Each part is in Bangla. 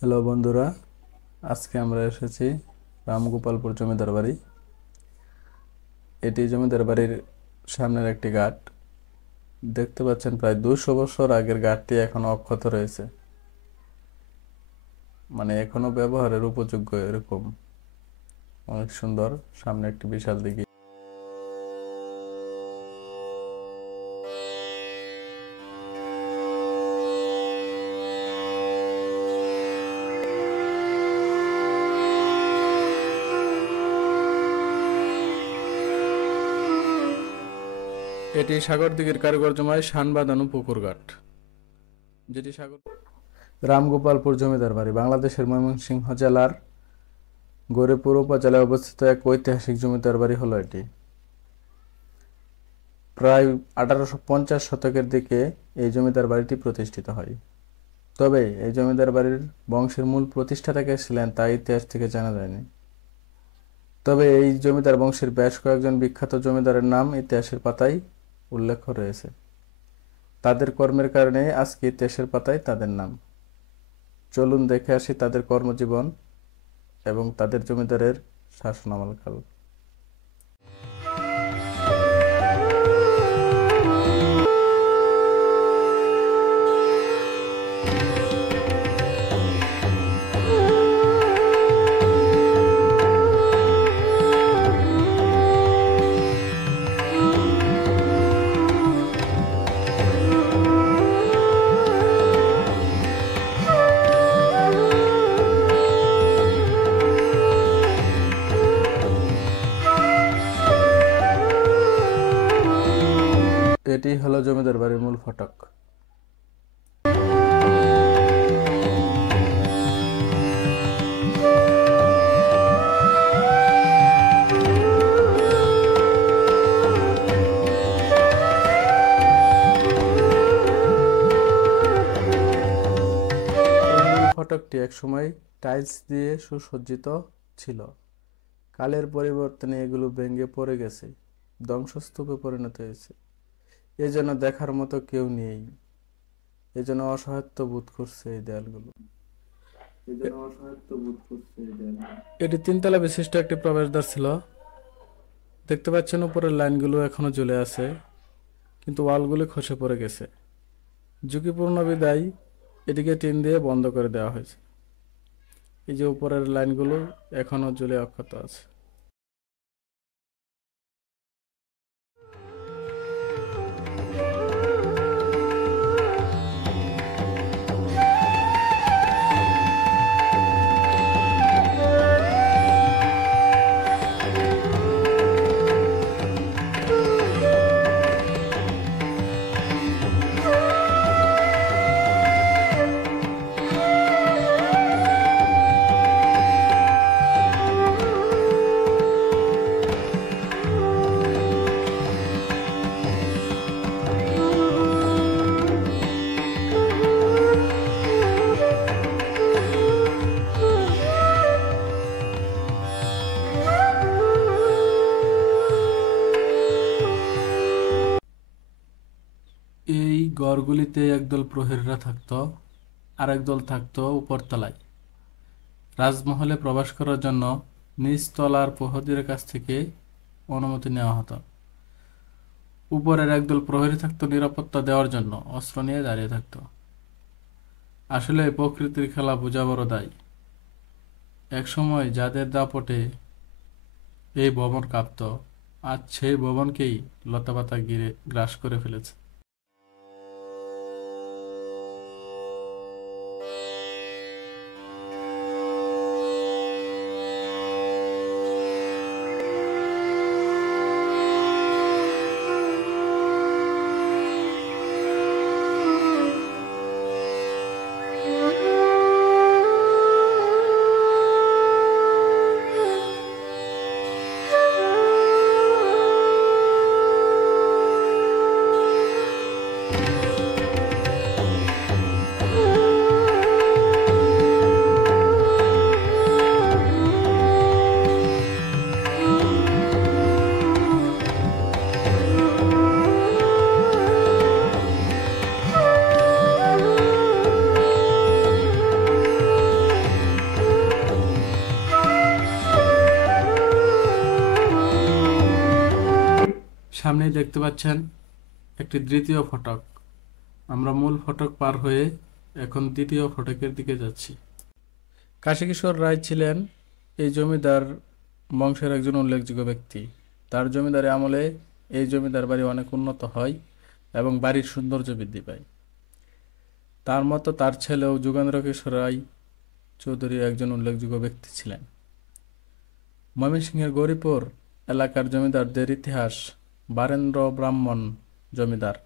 হ্যালো বন্ধুরা, আজকে আমরা এসেছি রামগোপালপুর জমিদার বাড়ি। এটি জমিদার বাড়ির সামনের একটি ঘাট। দেখতে পাচ্ছেন প্রায় 200 বছর আগের ঘাটটি এখনো অক্ষত রয়েছে, মানে এখনো ব্যবহারের উপযোগ্য এরকম। অনেক সুন্দর। সামনে একটি বিশাল দিঘি। এটি সাগর দিঘির কারুকার্যময় শান বাঁধানো পুকুর ঘাট, যেটি সাগর। রামগোপালপুর জমিদার বাড়ি বাংলাদেশের ময়মনসিংহ জেলার গৌরীপুর উপজেলায় অবস্থিত এক ঐতিহাসিক জমিদার বাড়ি হলো এটি। প্রায় 1850 শতকের দিকে এই জমিদার বাড়িটি প্রতিষ্ঠিত হয়। তবে এই জমিদার বাড়ির বংশের মূল প্রতিষ্ঠাতা কে ছিলেন তা ইতিহাস থেকে জানা যায়নি। তবে এই জমিদার বংশের বেশ কয়েকজন বিখ্যাত জমিদারের নাম ইতিহাসের পাতায় উল্লেখ রয়েছে। তাদের কর্মের কারণে আজকে ইতিহাসের পাতায় তাদের নাম। চলুন দেখে আসি তাদের কর্মজীবন এবং তাদের জমিদারের শাসনামলকাল। এটি হলো জমিদার বাড়ির মূল ফটক। ফটকটি একসময় টাইলস দিয়ে সুসজ্জিত ছিল। কালের পরিবর্তনে এগুলো ভেঙে পড়ে গেছে, ধ্বংসস্তূপে পরিণত হয়েছে। এজন্য দেখার মতো কেউ নেই, এজন্য অসহায়ত্ব বোধ করছে এই দেয়ালগুলো। এটি 3 তলা বিশিষ্ট একটি প্রবেশদ্বার ছিল। দেখতে পাচ্ছেন উপরের লাইনগুলো এখনো ঝুলে আছে, কিন্তু ওয়ালগুলো খসে পড়ে গেছে। ঝুঁকিপূর্ণ বিদায় এটিকে টিন দিয়ে বন্ধ করে দেওয়া হয়েছে। এই যে উপরের লাইনগুলো এখনো ঝুলে অক্ষত আছে। এই ঘরগুলিতে একদল প্রহরীরা থাকতো, আর একদল থাকতো উপরতলায়। রাজমহলে প্রবেশ করার জন্য নিচ তলার প্রহরীদের কাছ থেকে অনুমতি নেওয়া হতো। উপরের একদল প্রহরী থাকতো নিরাপত্তা দেওয়ার জন্য, অস্ত্র নিয়ে দাঁড়িয়ে থাকতো। আসলে প্রকৃতির খেলা বোঝা বড় দায়। একসময় যাদের দাপটে এই ভবন কাঁপত, আজ সেই ভবনকেই লতাপাতা ঘিরে গ্রাস করে ফেলেছে। সামনেই দেখতে পাচ্ছেন একটি দ্বিতীয় ফটক। আমরা মূল ফটক পার হয়ে এখন দ্বিতীয় ফটকের দিকে যাচ্ছি। কাশীকিশোর রায় ছিলেন এই জমিদার বংশের একজন উল্লেখযোগ্য ব্যক্তি। তার জমিদারি আমলে এই জমিদার বাড়ি অনেক উন্নত হয় এবং বাড়ির সৌন্দর্য বৃদ্ধি পায়। তার মতো তার ছেলেও যোগেন্দ্র কিশোর রায় চৌধুরী একজন উল্লেখযোগ্য ব্যক্তি ছিলেন। ময়মনসিংহের গৌরীপুর এলাকার জমিদারদের ইতিহাস বারেন্দ্র ব্রাহ্মণ জমিদার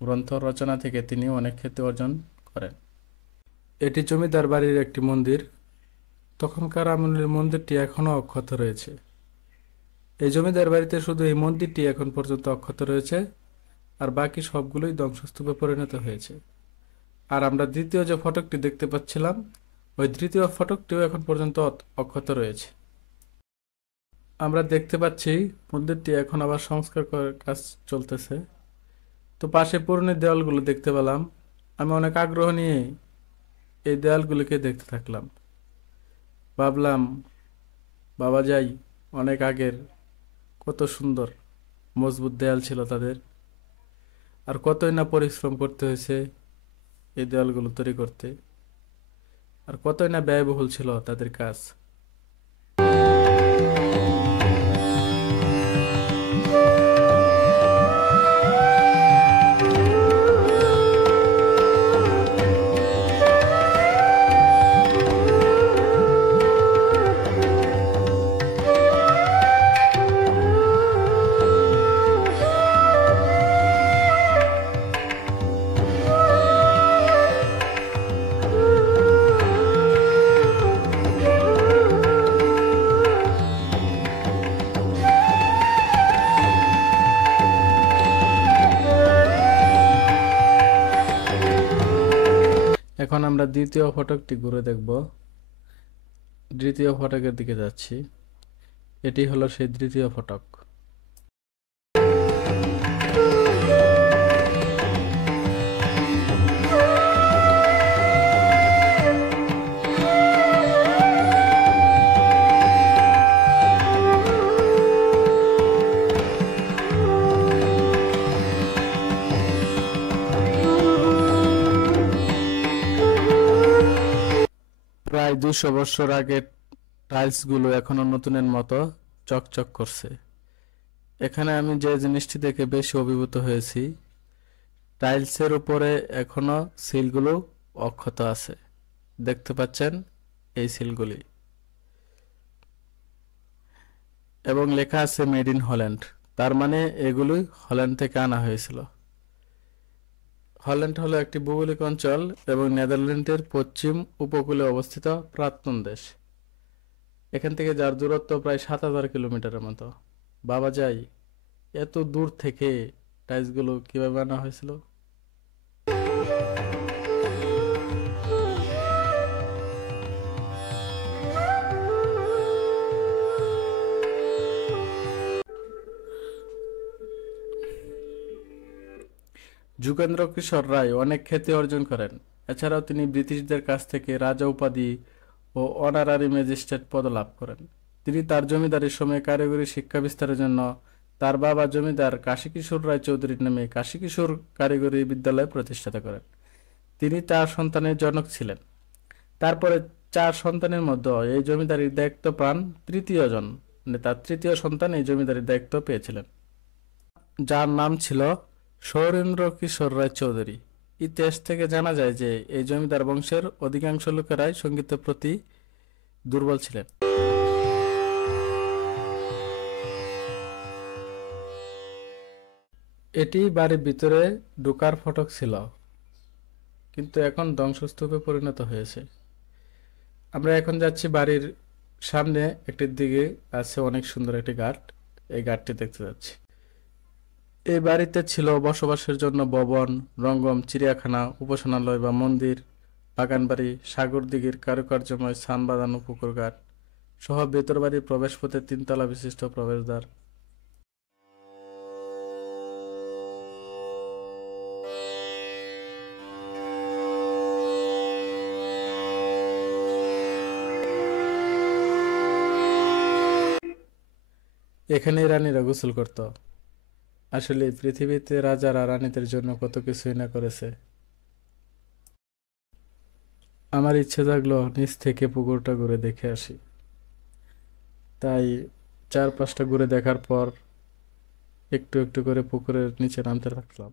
গ্রন্থ রচনা থেকে তিনি অনেক খ্যাতি অর্জন করেন। এটি জমিদার বাড়ির একটি মন্দির। তখনকার আমলের মন্দিরটি এখনও অক্ষত রয়েছে। এই জমিদার বাড়িতে শুধু এই মন্দিরটি এখন পর্যন্ত অক্ষত রয়েছে, আর বাকি সবগুলোই ধ্বংসস্তূপে পরিণত হয়েছে। আর আমরা দ্বিতীয় যে ফটকটি দেখতে পাচ্ছিলাম, ওই তৃতীয় ফটকটিও এখন পর্যন্ত অক্ষত রয়েছে। আমরা দেখতে পাচ্ছি মন্দিরটি এখন আবার সংস্কার করার কাজ চলতেছে। তো পাশে পুরনো দেওয়ালগুলো দেখতে পেলাম। আমি অনেক আগ্রহ নিয়ে এই দেওয়ালগুলিকে দেখতে থাকলাম। ভাবলাম, বাবা যাই, অনেক আগের কত সুন্দর মজবুত দেয়াল ছিল তাদের, আর কতই না পরিশ্রম করতে হয়েছে এই দেওয়ালগুলো তৈরি করতে, আর কতই না ব্যয়বহুল ছিল তাদের কাজ। এখন আমরা দ্বিতীয় ফটকটি ঘুরে দেখব। দ্বিতীয় ফটকের দিকে যাচ্ছি। এটি হলো সেই দ্বিতীয় ফটক। প্রায় 200 বছর আগের টাইলসগুলো এখনো নতুনের মতো চকচক করছে। এখানে আমি যে জিনিসটি দেখে বেশি অভিভূত হয়েছি, টাইলসের উপরে এখনো সিলগুলো অক্ষত আছে। দেখতে পাচ্ছেন এই সিলগুলি, এবং লেখা আছে মেড ইন হল্যান্ড। তার মানে এগুলি হল্যান্ড থেকে আনা হয়েছিল। হল্যান্ড হলো একটি ভৌগোলিক অঞ্চল এবং নেদারল্যান্ডের পশ্চিম উপকূলে অবস্থিত প্রাক্তন দেশ। এখান থেকে যার দূরত্ব প্রায় 7000 কিলোমিটারের মতো। বাবা যাই, এত দূর থেকে টাইলসগুলো কিভাবে আনা হয়েছিল? যোগেন্দ্র কিশোর রায় অনেক খ্যাতি অর্জন করেন। এছাড়াও তিনি ব্রিটিশদের কাছ থেকে রাজা উপাধি ও অনারারি ম্যাজিস্ট্রেট পদ লাভ করেন। তিনি তার জমিদারির সময় কারিগরি শিক্ষা বিস্তারের জন্য তার বাবা জমিদার কাশীকিশোর রায় চৌধুরীর নামে কাশীকিশোর কারিগরি বিদ্যালয় প্রতিষ্ঠাতা করেন। তিনি 4 সন্তানের জনক ছিলেন। তারপরে 4 সন্তানের মধ্যে এই জমিদারির দায়িত্ব পান তৃতীয় জন, মানে তার তৃতীয় সন্তান এই জমিদারির দায়িত্ব পেয়েছিলেন, যার নাম ছিল সৌরেন্দ্র কিশোর রায় চৌধুরী। ইতিহাস থেকে জানা যায় যে এই জমিদার বংশের অধিকাংশ লোকেরাই সঙ্গীতের প্রতি দুর্বল ছিলেন। এটি বাড়ির ভিতরে ঢোকার ফটক ছিল, কিন্তু এখন ধ্বংসস্তূপে পরিণত হয়েছে। আমরা এখন যাচ্ছি বাড়ির সামনে একটির দিকে আছে অনেক সুন্দর একটি ঘাট। এই ঘাটটি দেখতে যাচ্ছি। এই বাড়িতে ছিল বসবাসের জন্য ভবন, রঙ্গম, চিড়িয়াখানা, উপাসনালয় বা মন্দির, বাগানবাড়ি, সাগর দিঘির কারুকার্যময় ছান বাঁধানো পুকুর ঘাট সহ ভেতর বাড়ির প্রবেশপথে 3 তলা বিশিষ্ট প্রবেশদ্বার। এখানেই রানীরা গোসল করত। আসলে পৃথিবীতে রাজারা রানীদের জন্য কত কিছুই না করেছে। আমার ইচ্ছে থাকলো নিচ থেকে পুকুরটা ঘুরে দেখে আসি। তাই চারপাশটা ঘুরে দেখার পর একটু একটু করে পুকুরের নিচে নামতে থাকলাম।